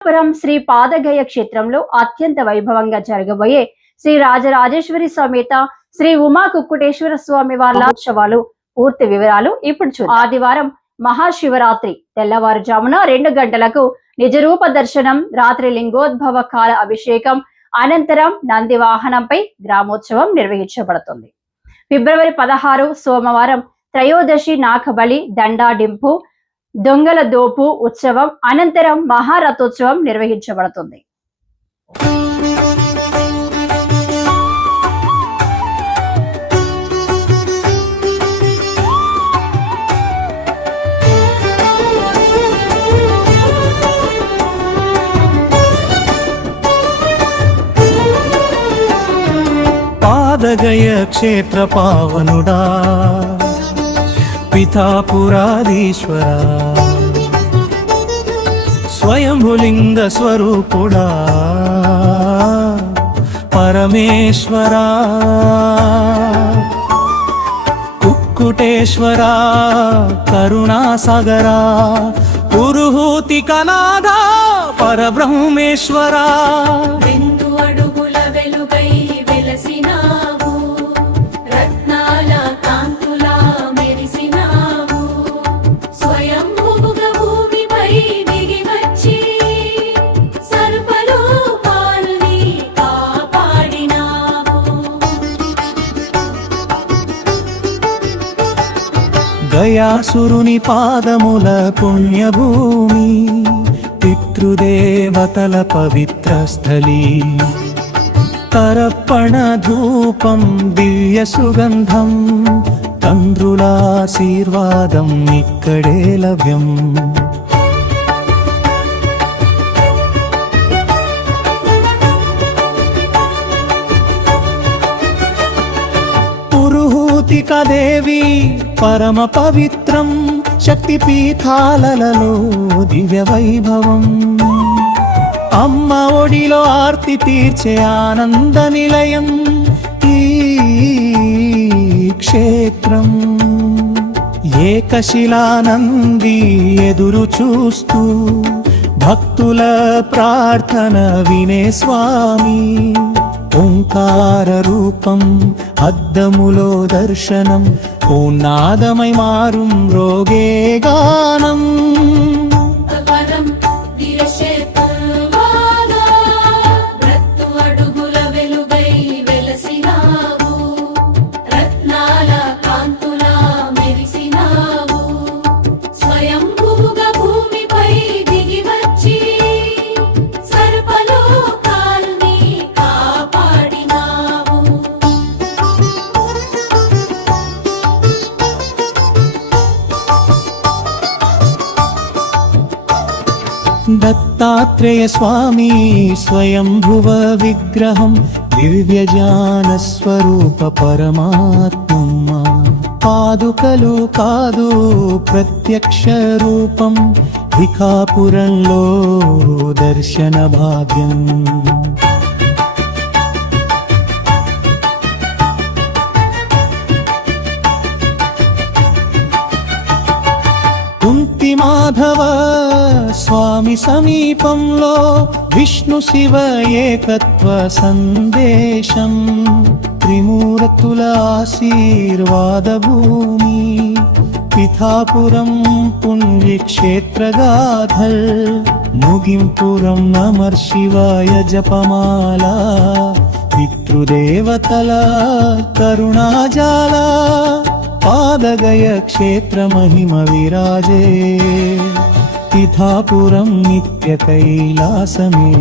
పురం శ్రీ పాదగయ క్షేత్రంలో అత్యంత వైభవంగా జరగబోయే శ్రీ రాజరాజేశ్వరి సమేత శ్రీ ఉమా కుక్కుటేశ్వర స్వామి వార్ల ఉత్సవాలు పూర్తి వివరాలు ఇప్పుడు చూ ఆదివారం మహాశివరాత్రి తెల్లవారుజామున రెండు గంటలకు నిజరూప దర్శనం రాత్రి లింగోద్భవ కాల అభిషేకం అనంతరం నంది వాహనంపై గ్రామోత్సవం నిర్వహించబడుతుంది. ఫిబ్రవరి పదహారు సోమవారం త్రయోదశి నాకబలి దండాడింపు దొంగల దోపు ఉత్సవం అనంతరం మహారథోత్సవం నిర్వహించబడుతుంది. పాదగయ క్షేత్ర పావనుడా పితాపురాధీశ్వరా స్వయంభులింగ స్వరూపుడా. పరమేశ్వరా. కుక్కుటేశ్వరా. కరుణాసాగరా. పురుహూతి కనాదా పరబ్రహ్మేశ్వరా గయాసురుని పాదముల పుణ్యభూమి పితృదేవతల పవిత్ర స్థలి తర్పణ ధూపం దివ్య సుగంధం తండ్రులాశీర్వాదం ఇక్కడే లభ్యం. పురుహూతికదేవి పరమ పవిత్రం శక్తిపీఠాలలో దివ్య వైభవం అమ్మ ఒడిలో ఆర్తి తీర్చే ఆనంద నిలయం ఈ క్షేత్రం. ఏకశిలానంది ఎదురు చూస్తూ భక్తుల ప్రార్థన వినే స్వామి. ఓంకార రూపం అద్దములో దర్శనం ఓనాదమై మారుం రోగే గానం దత్తాత్రేయ స్వామి స్వయంభువ విగ్రహం దివ్యజానస్వరూప పరమాత్మ పాదుకలు కాదు ప్రత్యక్ష రూపం వికాపురంలో దర్శన భాగ్యం కుంతి మాధవ స్వామి సమీపంలో విష్ణు శివ ఏకత్వ సందేశం. త్రిమూర్తుల ఆశీర్వాద భూమి. పిథాపురం పుణ్యక్షేత్రగాధల్ ముగింపురం నమర్ శివాయ జపమాల. పితృదేవతల కరుణాజాలా. పాదగయ క్షేత్ర మహిమ విరాజే. పిథాపురం నిత్య కైలాసమే.